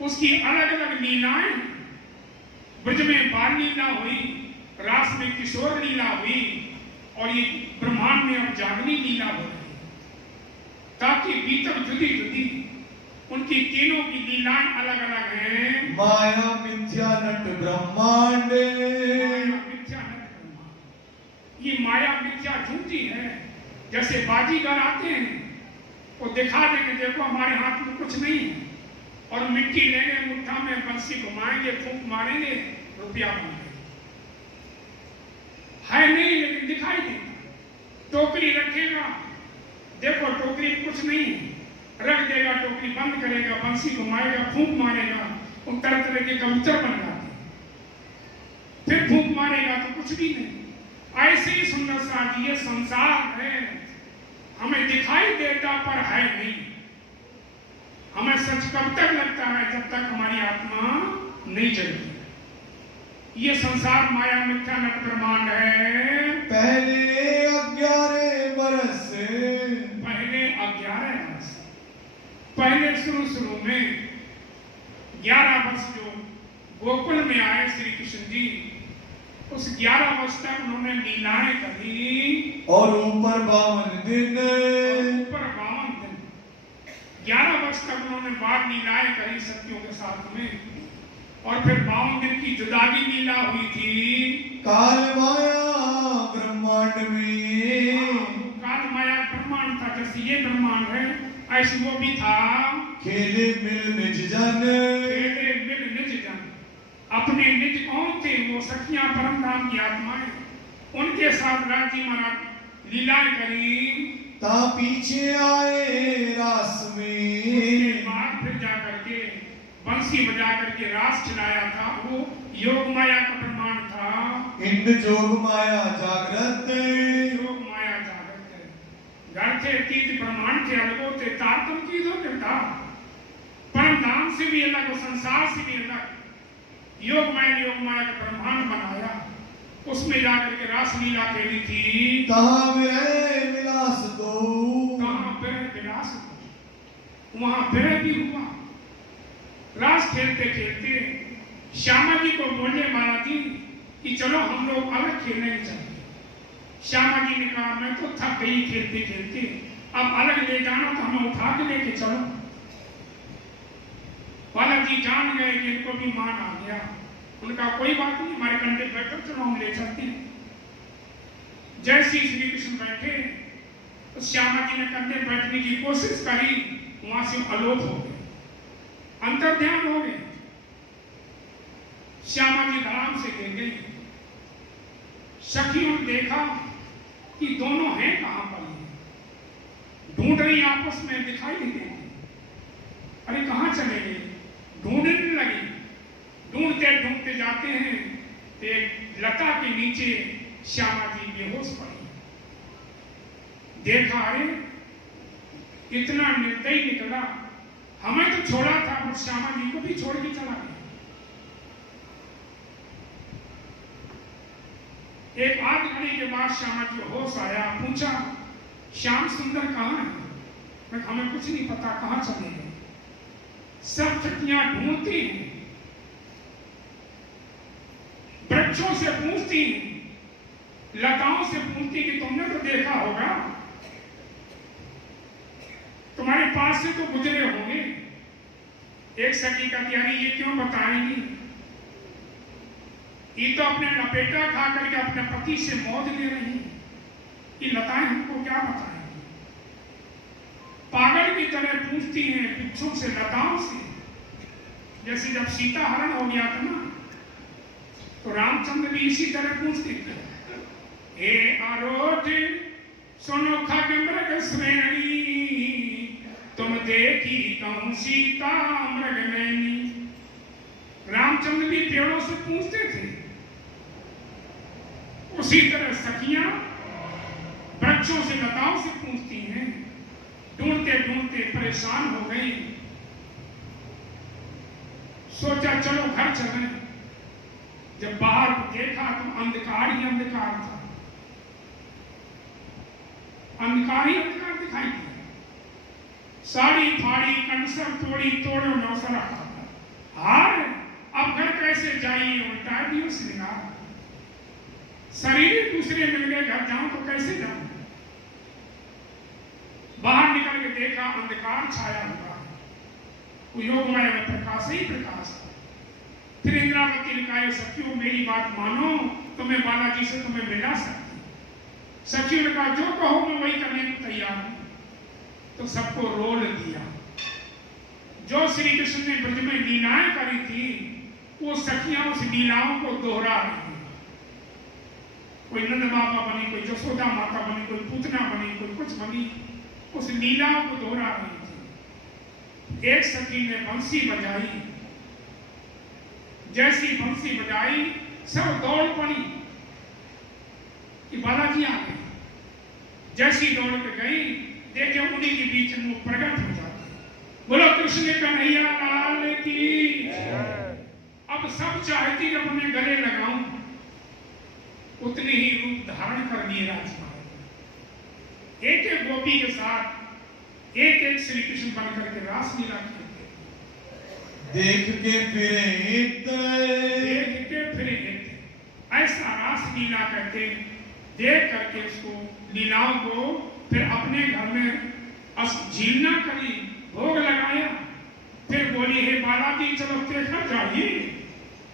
उसकी अलग अलग लीलाएं। ब्रज में बाल लीला हुई, रास में किशोर लीला हुई, और ये ब्रह्मांड में अब जागनी लीला हो रही। ताकि बीतक जुदी जुदी, उनकी तीनों की लीलाएं अलग अलग हैं। माया मिथ्या नट ब्रह्मांड, ये माया मिथ्या झूठी है। जैसे बाजीगर आते हैं, वो दिखा देंगे देखो हमारे हाथ में कुछ नहीं है, और मिट्टी लेंगे, मुट्ठा में बंसी घुमाएंगे, फूंक मारेंगे, रुपया मांगेंगे। है नहीं लेकिन दिखाई देता। टोकरी रखेगा, देखो टोकरी में कुछ नहीं है, रख देगा, टोकरी बंद करेगा, बंसी घुमाएगा, फूंक मारेगा, वो तरह तरह के कबूतर बन जाते हैं। फिर फूंक मारेगा तो कुछ भी नहीं। ऐसे ही सुंदर सा ये संसार है, हमें दिखाई देता पर है नहीं। हमें सच कब तक लगता है? जब तक हमारी आत्मा नहीं चलती। ये संसार माया मिथ्या नट ब्रह्मांड है। पहले 11 बरस पहले शुरू में 11 वर्ष जो गोकुल में आए श्री कृष्ण जी, उस 11 वर्ष तक उन्होंने लीलाएं करी। और ऊपर 52 दिन 11 वर्ष तक उन्होंने बाल लीलाएं करी सखियों के साथ में। और फिर 52 दिन की जुदागी लीला हुई थी काल माया ब्रह्मांड में। काल माया ब्रह्मांड था, जैसे ये ब्रह्मांड है ऐसे वो भी था। खेले मिल निज जन, अपने निज कौन थे? वो सखियां परम धाम की आत्माएं, उनके साथ राजी महाराज लीलाएं करी। ता पीछे आए रास में, बाद फिर जा करके बंसी बजा करके रास चलाया था। वो योग माया का प्रमाण था। इंद जोग माया जागृत, योग माया जागृत घर थे, तीत प्रमाण थे, अलगो थे, तारतम की दो था। परम धाम से भी अलग और संसार से भी अलग योग माया का ब्रह्मांड बनाया। उसमें जाकर के रास लीला खेली थी। कहाँ विलास दो, कहाँ विलास दो, वहां विरह भी हुआ। रास खेलते खेलते श्यामा जी को बोले महाराज जी कि चलो हम लोग अलग खेलने चाहिए। श्यामा जी ने कहा मैं तो थक गई खेलते खेलते, अब अलग ले जाना तो हमें उठा के लेके चलो। बालाजी जान गए कि इनको भी मान आ गया। उनका कोई बात नहीं, हमारे कंधे बैठो, चलो हम ले चलते हैं। जैसे ही श्री कृष्ण बैठे तो श्यामा जी ने कंधे बैठने की कोशिश करी, वहां से अलोप हो गए, अंतर्ध्यान हो गए। श्यामा जी आराम से गिर गई। सखियों ने देखा कि दोनों हैं कहां पर, ढूंढ रही आपस में, दिखाई नहीं देती। अरे कहां चले गए? ढूंढने लगी। ढूंढते ढूंढते जाते हैं, एक लता के नीचे श्यामा जी बेहोश पड़ी। देखा अरे इतना निर्दयी निकला, हमें तो छोड़ा था, और श्यामा जी को भी छोड़ के चला गया। एक आध घड़ी के बाद श्यामा जी को होश आया, पूछा श्याम सुंदर कहाँ है? मैं हमें कुछ नहीं पता, कहाँ चले गए? सब सखियां ढूंढती हैं, वृक्षों से पूछती हैं, लताओं से पूछती कि तुमने तो देखा होगा, तुम्हारे पास से तो गुजरे होंगे। एक सखी का यानी ये क्यों बताएंगी? ये तो अपने लपेटा खा करके अपने पति से मौज ले रही है, ये लताएं हमको क्या बताएंगी? पागल की तरह पूछती हैं वृक्षों से, लताओं से। जैसे जब सीता हरण हो गया था ना, तो रामचंद्र भी इसी तरह पूछते थे, हे आरोध सुनो खग मृग श्रेणी, तुम देखी कहूं सीता मृग नैनी। रामचंद्र भी पेड़ों से पूछते थे। उसी तरह सखियां वृक्षों से, लताओं से पूछती हैं। ढूंढते ढूंढते परेशान हो गई, सोचा चलो घर चलें। जब बाहर देखा तो अंधकार ही अंधकार था, अंधकार ही अंधकार दिखाई दिया। साड़ी फाड़ी, कंसर तोड़ी, तोड़ो नौसर हार, अब घर कैसे जाइए? उल्टा दियो श्रृंगार। शरीर दूसरे मिल गए, घर जाऊं तो कैसे जाऊं? बाहर निकल के देखा अंधकार छाया हुआ है, योगमय में प्रकाश ही प्रकाश है। फिर इंद्रावती ने कहा सखियों मेरी बात मानो, तुम्हें बालाजी से तुम्हें मिला सकती। सखियों ने कहा जो कहो मैं वही करने को तैयार हूं। तो सबको रोल दिया। जो श्री कृष्ण ने ब्रज में लीलाएं करी थी, वो सखियां उस लीलाओं को दोहरा रही थी। कोई नंद बाबा बनी, कोई जसोदा माता बनी, कोई पूतना बनी, कोई कुछ बनी, उस लीलाओं को दोहरा रही थी। एक सखी ने बंसी बजाई, जैसी बंसी बजाई सब दौड़ पड़ी कि बालाजी आ गए। जैसी दौड़ के गई, देखे उन्हीं के बीच में वो प्रकट हो जाते। बोलो कृष्ण कन्हैया लाल की। अब सब चाहती जब उन्हें गले लगाऊं, उतने ही रूप धारण कर लिए राजकुमार। एक एक गोपी के साथ एक एक श्री कृष्ण बनकर के रासलीला खेलते। देख के फिरे ऐसा रासलीला करके देख करके उसको लीलाओं को फिर अपने घर में झीलना करी, भोग लगाया। फिर बोली हे बालाजी चलो देखा जाइए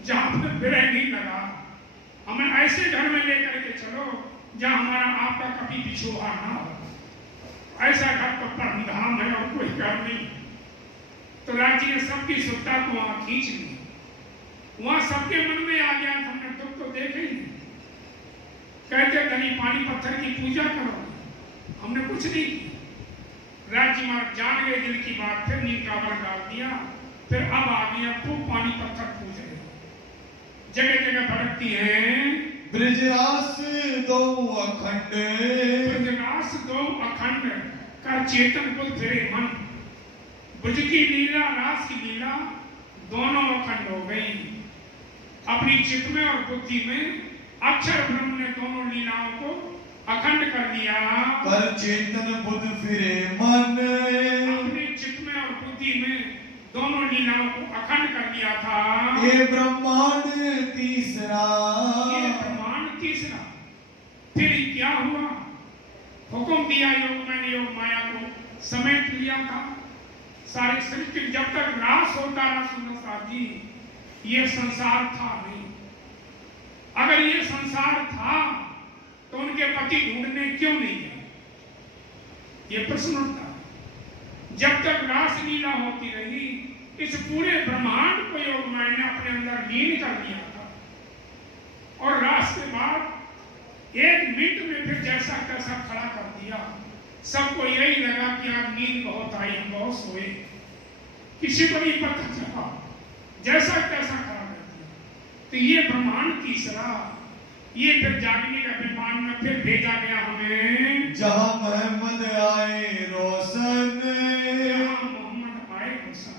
जहां पर विरह नहीं लगा, हमें ऐसे घर में लेकर के चलो जहां हमारा आपका कभी बिछोहा ना हो। ऐसा घर तो परम धाम है और कोई घर नहीं। तो राजी ने सबकी सुविधा को वहां खींच ली। वहां सबके मन में आ गया हमने दुख तो देखे ही। कहते धनी पानी पत्थर की पूजा करो, हमने कुछ नहीं की। राज्य महाराज जान गए दिल की बात, फिर नींद का वर डाल दिया। फिर अब आ गया खूब पानी पत्थर पूज रहे, जगह जगह भटकती है। ब्रजरास दो अखंड, ब्रजरास दो अखंड कर चेतन बुद्ध फिरे मन। ब्रज की लीला रास की लीला दोनों अखंड हो गई। अपनी चित्त में और बुद्धि में अक्षर ब्रह्म ने दोनों लीलाओं को अखंड कर दिया। कर चेतन बुद्ध फिरे मन, अपने चित्त में और बुद्धि में दोनों लीलाओं को अखंड कर दिया था। ये ब्रह्मांड तीसरा, ये ब्रह्मांड तीसरा। फिर क्या हुआ? हुक्म दिया योग मैंने योग माया को समेट लिया था। सारे सृष्टि जब तक नाश होता रहा सुंदर जी, ये संसार था नहीं। अगर ये संसार था तो उनके पति ढूंढने क्यों नहीं गए? ये प्रश्न उठता। जब तक रासलीला होती रही, इस पूरे ब्रह्मांड को योग माया ने अपने अंदर लीन कर दिया था। और रास के बाद एक मिनट में फिर जैसा तैसा खड़ा कर दिया। सबको यही लगा कि आज नींद बहुत आई, हम बहुत सोए। किसी को नहीं पता चला, जैसा तैसा खड़ा कर दिया। तो ये ब्रह्मांड तीसरा, ये फिर जागने का विमान में फिर भेजा गया हमें। जहां मोहम्मद आए रोशन, मोहम्मद आए रोशन,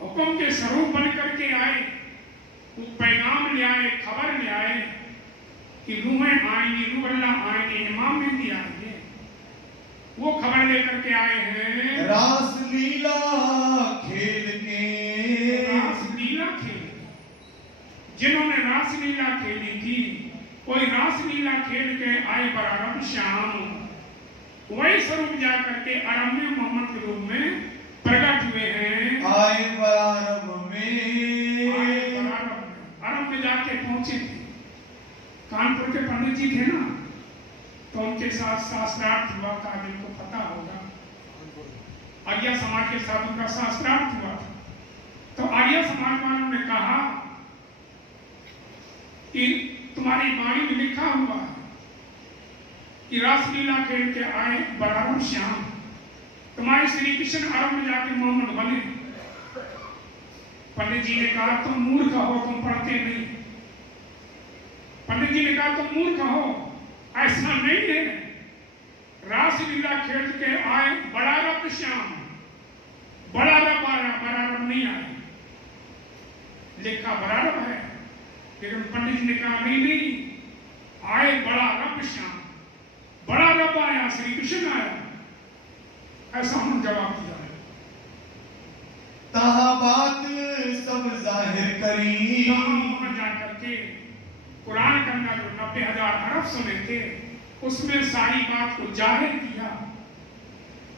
हुक्म के स्वरूप बन करके आए। वो पैगाम ले आए, खबर ले आए कि रूहें आएंगी, रूह अल्लाह आएंगे, इमाम मेहदी आएंगे। वो खबर लेकर के आए हैं। रासलीला खेल के, रासलीला खेल, जिन्होंने रासलीला खेली थी, कोई रासलीला खेल के आए बरारम श्याम, वही स्वरूप जा करके अरब में मोहम्मद के रूप में प्रकट हुए हैं। आए बरारम में, अरब में जाके पहुंचे थे। कानपुर के पंडित जी थे ना, तो उनके साथ शास्त्रार्थ हुआ था, जिनको पता होगा। आर्य समाज के साथ उनका शास्त्रार्थ हुआ था। तो आर्य समाज वालों ने कहा कि तुम्हारी वाणी में लिखा हुआ है कि रासलीला खेल के आए बरारम श्याम, तुम्हारे श्री कृष्ण अरब में जाके मोहम्मद बने। पंडित जी ने कहा तुम मूर्ख हो, तुम पढ़ते नहीं। पंडित जी ने कहा तुम मूर्ख हो, ऐसा नहीं है। रासलीला खेल के आए बड़ा रब श्याम, बड़ा रब आया, बड़ा रब नहीं आया। लिखा बड़ा रब है, लेकिन पंडित जी ने कहा नहीं नहीं, आए बड़ा रब श्याम, बड़ा रब आया, श्री कृष्ण आया। ऐसा हम जवाब दिया है। तहा बात सब जाहिर करी, जाकर के कुरान के अंदर जो 90,000 हरफ सुने थे, उसमें सारी बात को जाहिर किया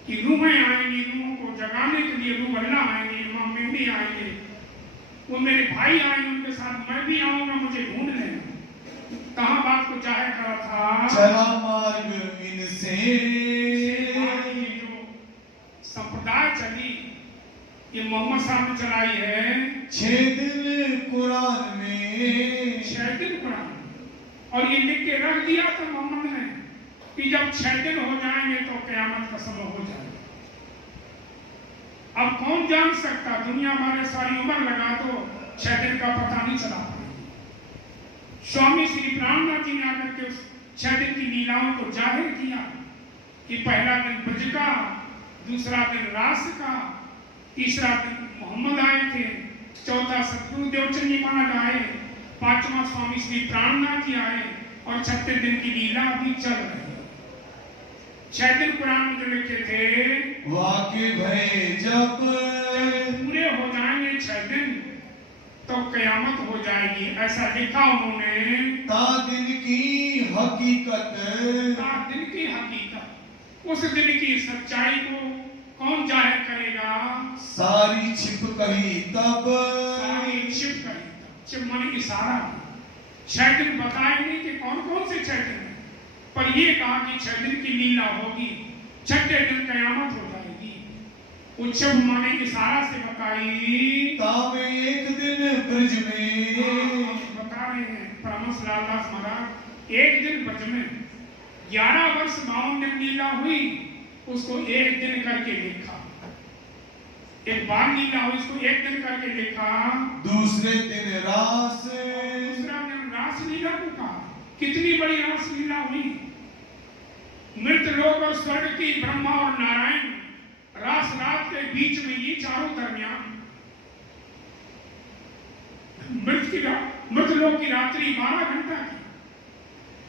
कि रूहें आएंगी, रूहों को जगाने के लिए रूह अल्लाह आएंगे, इमाम मेहदी आएंगे, वो मेरे भाई आएंगे, उनके साथ मैं भी आऊंगा, मुझे ढूंढ लेना। कहाँ बात को जाहिर करा था? चला मार्ग इनसे, ये जो संप्रदाय चली, ये मोहम्मद साहब ने चलाई है 6 दिन कुरान में, 6 दिन कुरान। और ये लिख के रख दिया था मोहम्मद ने कि जब 6 दिन हो जाएंगे तो क़यामत का समय हो जाएगा। अब कौन जान सकता, दुनिया वाले सारी उम्र लगा तो 6 दिन का पता नहीं चला। स्वामी श्री प्राणनाथ जी ने आकर के उस 6 दिन की लीलाओं को जाहिर किया कि पहला दिन ब्रज का, दूसरा दिन रास का, तीसरा दिन मोहम्मद आए थे, चौथा सतगुरु देवचंद जी महाराज आए, पांचवा स्वामी श्री प्राणनाथ जी आए और 6ठे दिन की लीला भी चल रही है। 6 दिन कुरान में जो लिखे थे वाक्य भय जब पूरे हो जाएंगे 6 दिन तो कयामत हो जाएगी, ऐसा लिखा उन्होंने। ता दिन की हकीकत, ता दिन की हकीकत, उस दिन की सच्चाई को कौन जाहिर करेगा? सारी छिप कही तब, सारी छिप कही तब, छिप माने इशारा। 6 दिन बताए नहीं कि कौन कौन से 6 दिन है, पर ये कहा कि 6 दिन की लीला होगी, 6ठे दिन कयामत हो जाएगी। उच्छब माने इशारा से बताई। तावे एक दिन ब्रज में, बता रहे हैं परमहंस लालदास महाराज, एक दिन ब्रज में 11 वर्ष 52 दिन लीला हुई, उसको एक दिन करके लिखा। एक बार लीला हुई, उसको एक दिन करके लिखा। दूसरे दिन रास, दूसरा दिन रास लीला को कहा। कितनी बड़ी रास लीला हुई। मृत लोक और स्वर्ग की ब्रह्मा और नारायण रास रात के बीच में, ये चारों दरमियान मृत लोक की रात्रि 12 घंटा की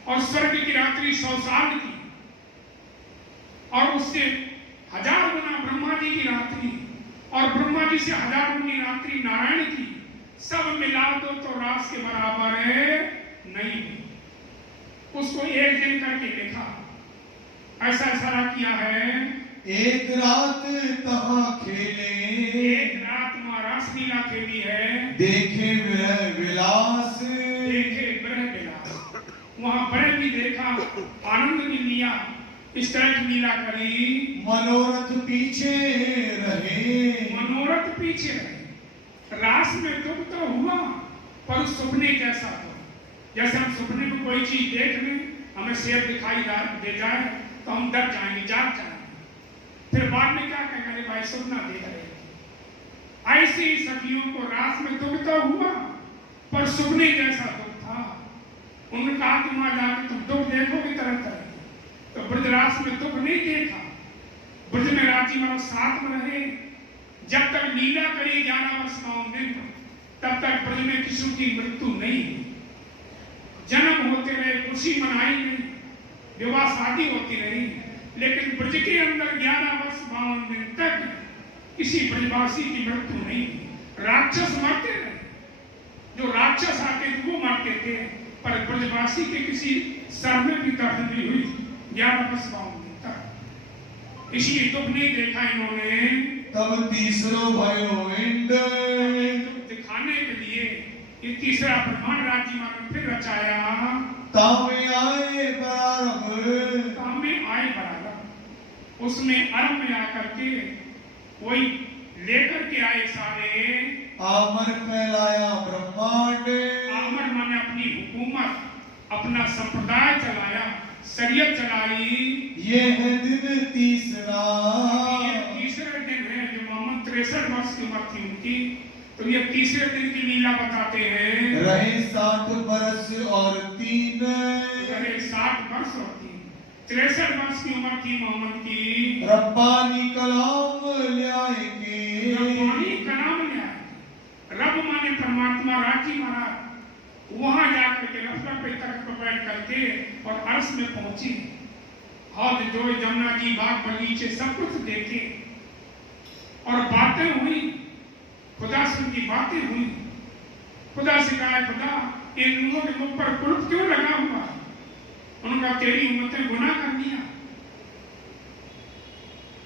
और स्वर्ग की रात्रि 100 साल की, और उससे 1000 गुना ब्रह्मा जी की रात्रि और ब्रह्मा जी से 1000 गुनी रात्रि नारायण की, सब मिला दो तो रास के बराबर है नहीं। उसको एक दिन करके लिखा, ऐसा इशारा किया है। एक रात तहाँ खेले, एक रात वहाँ रास लीला खेली है। देखे विरह विलास, देखे विरह विलास, वहाँ विरह भी देखा, आनंद भी लिया, इस तरह की लीला करी। मनोरथ पीछे रहे, मनोरथ पीछे रहे। रास में दुख तो हुआ, पर सपने कैसा था? जैसे हम सपने में कोई चीज देख लें, हमें शेर दिखाई दे जाए तो हम डर जाएंगे, जाग जाएंगे, फिर बाद में क्या कहेंगे, अरे भाई सपना देख रहे। ऐसे ही सखियों को रास में दुख तो हुआ, पर सपने जैसा दुख था। उन्होंने कहा कि वहां जाकर तुम दुख देखोगे तरह तरह, तो ब्रजरास में दुख नहीं देखा। ब्रज में राजी महाराज साथ में रहे, जब तक लीला करी 11 वर्ष 9 दिन, तब तक ब्रज में किसी की मृत्यु नहीं हुई। जन्म होते रहे, खुशी मनाई गई, विवाह शादी होती रही, लेकिन ब्रज के अंदर 11 वर्ष 52 दिन तक किसी ब्रजवासी की मृत्यु नहीं हुई। राक्षस मरते रहे, जो राक्षस आते थे वो मरते थे, पर ब्रजवासी के किसी सर में भी दर्द नहीं हुई 11 वर्ष 52 दिन तक। इसलिए दुख नहीं देखा इन्होंने। तब तीसरो भयो इंड, दिखाने के लिए ये तीसरा ब्रह्मांड राज्य में फिर रचाया। तावे आए बराबर, तावे आए बराबर, उसमें अर्म में आकर के वही लेकर के आए सारे। आमर फैलाया ब्रह्मांड, आमर माने अपनी हुकूमत, अपना संप्रदाय चलाया, शरीयत चलाई। ये है दिन तीसरा, ये तीसरे दिन है जो मोहम्मद 63 वर्ष की उम्र थी उनकी, तो ये तीसरे दिन की लीला बताते हैं। रहे 60 बरस और 3, रहे 60 वर्ष और 3, 63 वर्ष की उम्र थी मोहम्मद की। रब्बानी कलाम ल्याए के, रब्बानी कलाम ल्याए, रब माने परमात्मा राजी महाराज वहां जाकर के रफ्तार पे तख्त पर बैठ करके और अर्श में पहुंची। हौद जोए जमुना जी बाग बगीचे सब कुछ देखे और बातें हुई, खुदा से उनकी बातें हुई। खुदा से कहा, खुदा इन लोगों के मुख पर कुल्फ क्यों लगा हुआ? उनका तेरी उम्मतें गुनाह कर दिया,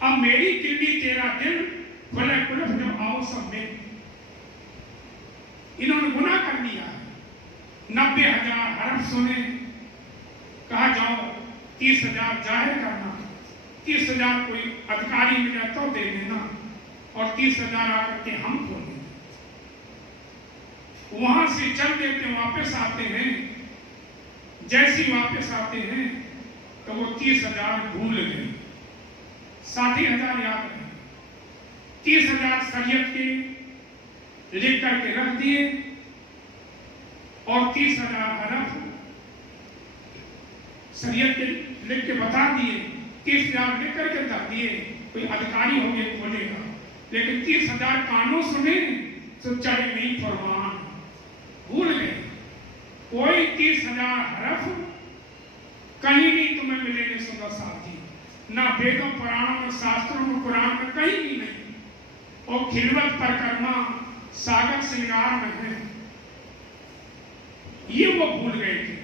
अब मेरी किल्ली तेरा दिल खुले कुल्फ जो आओ सब में। इन्होंने गुनाह कर दिया। 90,000 हरफ सुने, कहा जाओ 30,000 जाहिर करना, 30,000 कोई अधिकारी मिला तो दे देना और 30,000 आकर के हम खोल देंगे। वहां से चल देते वापस आते हैं, जैसी वापस आते हैं तो वो 30,000 भूल गए, 60,000 याद रहे। 30,000 शरीयत के लिख करके रख दिए और 30,000 हरफ शरीयत के लिख के बता दिए, 30,000 लिख करके रख दिए। कोई अधिकारी हो गए खोलेगा, लेकिन 30,000 कानों सुने तो चढ़े नहीं फरमान, भूल गए। कोई 30,000 हरफ कहीं नहीं तुम्हें मिलेंगे सुंदर साथी, ना वेदों पुराणों में, शास्त्रों में, कुरान में कहीं भी नहीं। और खिलवत परिक्रमा सागर श्रृंगार में है, ये वो भूल गए थे।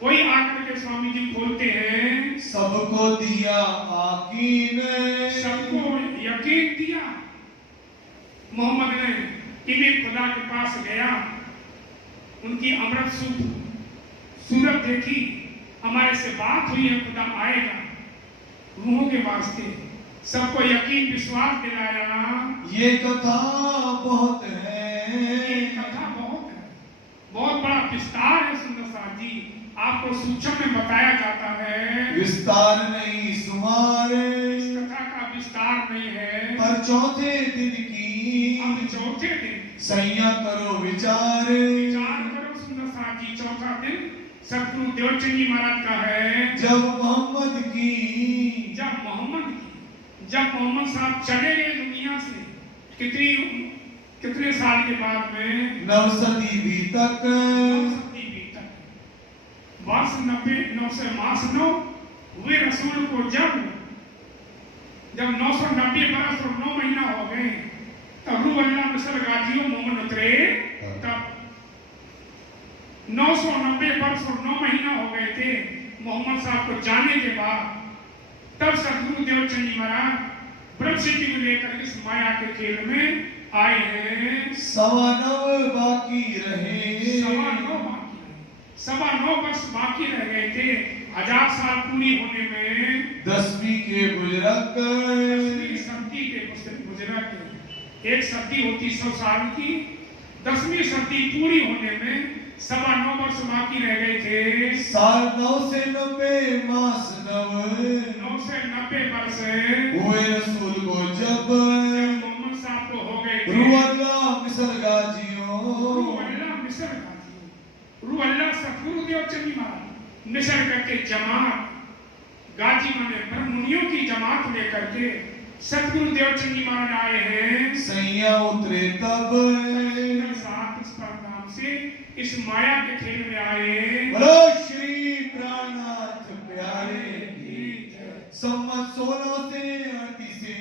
कोई आकर के स्वामी जी खोलते हैं, सबको दिया आकीन ने, सबको यकीन दिया। मोहम्मद ने इब्ने खुदा के पास गया, उनकी अमृत सूरत देखी, हमारे से बात हुई है, खुदा आएगा रूहों के वास्ते। सबको यकीन विश्वास दिलाया। ये कथा बहुत है, ये कथा बहुत है, बहुत बड़ा विस्तार है सुंदर साथ जी। आपको सूक्ष्म में बताया जाता है, विस्तार नहीं सुमारे, इस कथा का विस्तार नहीं है। पर चौथे दिन की, अब चौथे दिन सैया करो विचारे, विचार करो सुंदर साथ जी। चौथा दिन सतगुरु देवचंद जी महाराज का है, जब मोहम्मद की, जब मोहम्मद साहब चले गए दुनिया से, कितने साल के बाद में, 9 सदी भी तक, वर्ष 909 हुए रसूल को जब 990 बरस और 9 महीना हो गए, तब रूह अल्लाह मिस्र गाजियों मोहम्मद उतरे। तब 990 वर्ष और 9 महीना हो गए थे मोहम्मद साहब को जाने के बाद। तब सतगुरु देवचंद जी महाराज ब्रह्म सिद्धि को लेकर इस माया के खेल में आए हैं। 9.25 बाकी रहे, 9.25 वर्ष बाकी रह गए थे 1000 साल पूरी होने में। 10वीं के बुजुर्ग, 10वीं सदी के बुजुर्ग, एक सदी होती 100 साल की, 10वीं सदी पूरी होने में 9.25 वर्ष बाकी रह गए थे। साल 9 से 90 मास 9 से 90 वर्ष हुए रसूल को जब मोहम्मद साहब को हो गए थे। रूह अल्लाह मिस्र गाजियों, रूह अल्लाह मिस्र गाजियों, रूह अल्लाह सतगुरु देवचंद जी महाराज मिस्र करके जमात, गाजी माने ब्रह्ममुनियों की जमात लेकर के सतगुरु देवचंद जी महाराज आए हैं। सैया उतरे तब, साथ इस परधाम से इस माया के खेल में आए। बोलो श्री प्राणनाथ प्यारे की जय। संवत 1638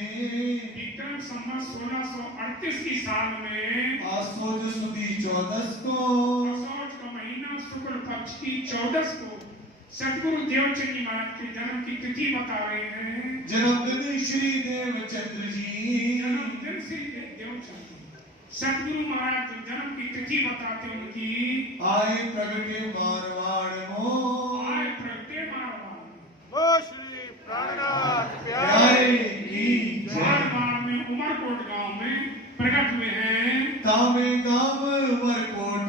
विक्रम संवत 1638 की साल में आसोज सुदी 14 को, आसोज का महीना शुक्ल पक्ष की 14 को सतगुरु देवचंद जी महाराज के जन्म की तिथि बता रहे हैं। जन्मदिन श्री देवचंद्र जी, जन्मदिन श्री देवचंद सतगुरु महाराज जन्म की तिथि बताते उनकी। आए प्रगटे मारवाड़ मो, आए प्रगटे मारवाड़, ओ श्री प्राणनाथ प्यारे की जय। मारवाड़ में उमरकोट गांव में प्रकट हुए हैं। तामे गांव उमरकोट,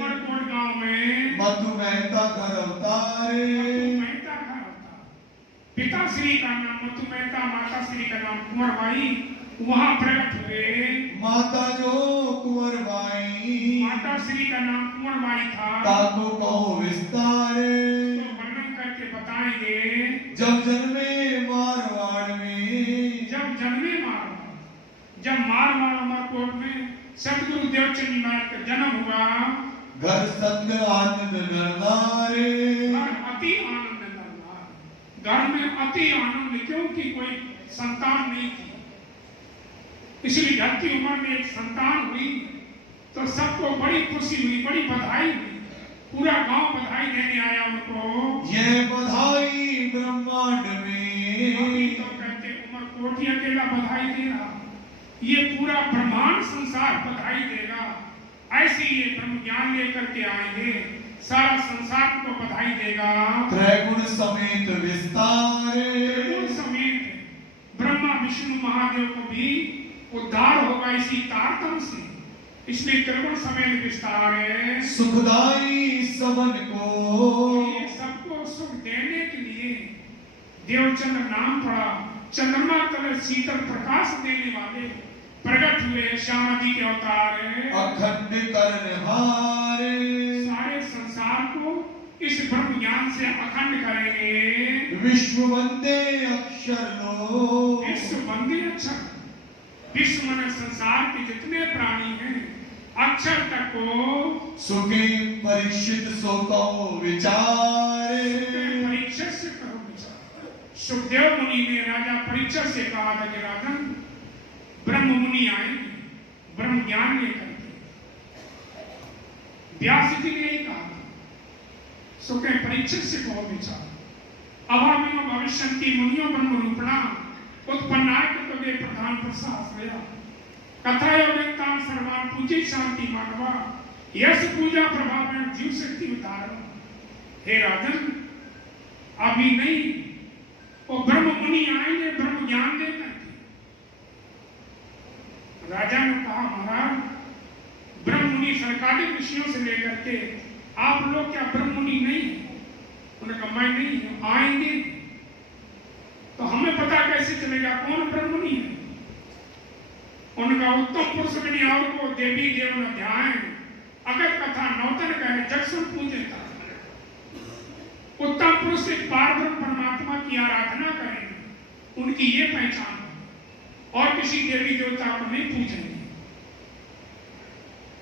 उमरकोट गांव में मधु मेहता घर अवतारे, मेहता का अवतार। पिता श्री का नाम मधु मेहता, माता श्री का नाम कुंवरबाई, वहां प्रकट हुए। माता जो कुंवरबाई, माता श्री का नाम कुंवरबाई था। ताको कहो विस्तारे, तो वर्णन करके बताएंगे। जब जन्मे मारवाड़ में, जब मारवाड़ उमरकोट में सतगुरु देवचंद जी महाराज का जन्म हुआ, घर सत्य आनंद नरनारे, घर अति आनंद नरनार, घर में अति आनंद, क्योंकि कोई संतान नहीं थी। इसलिए घर की उम्र में एक संतान हुई तो सबको बड़ी खुशी हुई, बड़ी बधाई हुई। पूरा गांव बधाई देने आया उनको। ये बधाई ब्रह्मांड में, अभी तो कहते उमरकोट ही अकेला बधाई दे रहा, ये पूरा ब्रह्मांड संसार बधाई देगा। ऐसे ये ब्रह्म ज्ञान लेकर के आएंगे, सारा संसार को बधाई देगा। त्रैगुण समेत विस्तारे, त्रिगुण समेत ब्रह्मा विष्णु महादेव को भी उद्धार होगा इसी तारतम से, इसलिए त्रिगुण समेत विस्तार है। सुखदाई सबन को, ये सबको सुख देने के लिए देवचंद्र नाम पड़ा। चंद्रमा तले शीतल प्रकाश देने वाले प्रकट हुए श्यामा जी के अवतार अखंड करनहारे सारे संसार को इस ब्रह्म ज्ञान से अखंड करेंगे। विश्व वंदे अक्षर लो विश्व वंदे अक्षर, विश्व माने संसार के जितने प्राणी हैं अक्षर तक को सुखे परीक्षित सो कहो विचारे। परीक्षित से कहो विचार। सुखदेव मुनि ने राजा परीक्षित से कहा था कि राजन ब्रह्म मुनि आएंगे ब्रह्म ज्ञान लेकर के। व्यास जी ने यही कहा था सुखे परीक्षित से कहो विचार। अभाविनो भविष्यन्ति मुनियो ब्रह्म रूपणा उत्पन्नाय कृतवे प्रधान प्रसाश्रया कथा योग्यताम सर्वान पूजे शांति मानवा यश पूजा प्रभाव में जीव शक्ति उतारो। हे राजन अभी नहीं, वो ब्रह्म मुनि आएंगे ब्रह्म ज्ञान देकर के। राजा ने कहा महाराज ब्रह्म मुनि सरकारी ऋषियों से लेकर के आप लोग क्या ब्रह्म मुनि नहीं है? उन्होंने कहा मैं नहीं हूं। आएंगे तो हमें पता कैसे चलेगा कौन ब्रह्म मुनि है? उनका उत्तम पुरुष भी और को देवी देव न ध्यान अगर कथा नौतन कहे जगसुन पूजे था। उत्तम पुरुष एक पार ब्रह्म परमात्मा की आराधना करेंगे, उनकी ये पहचान है और किसी देवी देवता को नहीं पूजेंगे।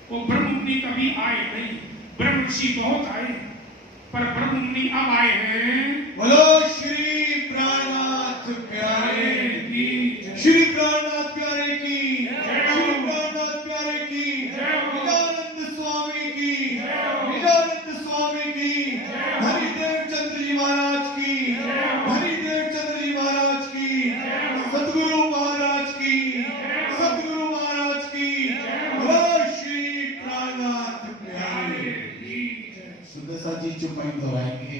वो ब्रह्म मुनि कभी आए नहीं, ब्रह्म ऋषि बहुत आए पर ब्रह्म मुनि अब आए हैं। बोलो श्री प्राणनाथ प्यारे की, श्री प्राणनाथ प्यारे की, श्री प्राणनाथ प्यारे की, निजानंद स्वामी की, निजानंद स्वामी की, हरिदेव चंद्र जी महाराज की, हरिदेव चंद्र जी महाराज की, सतगुरु महाराज की, सतगुरु महाराज की। बोलो श्री प्राणनाथ प्यारे। सुंदर सा जी चुपाई दोहराएंगे।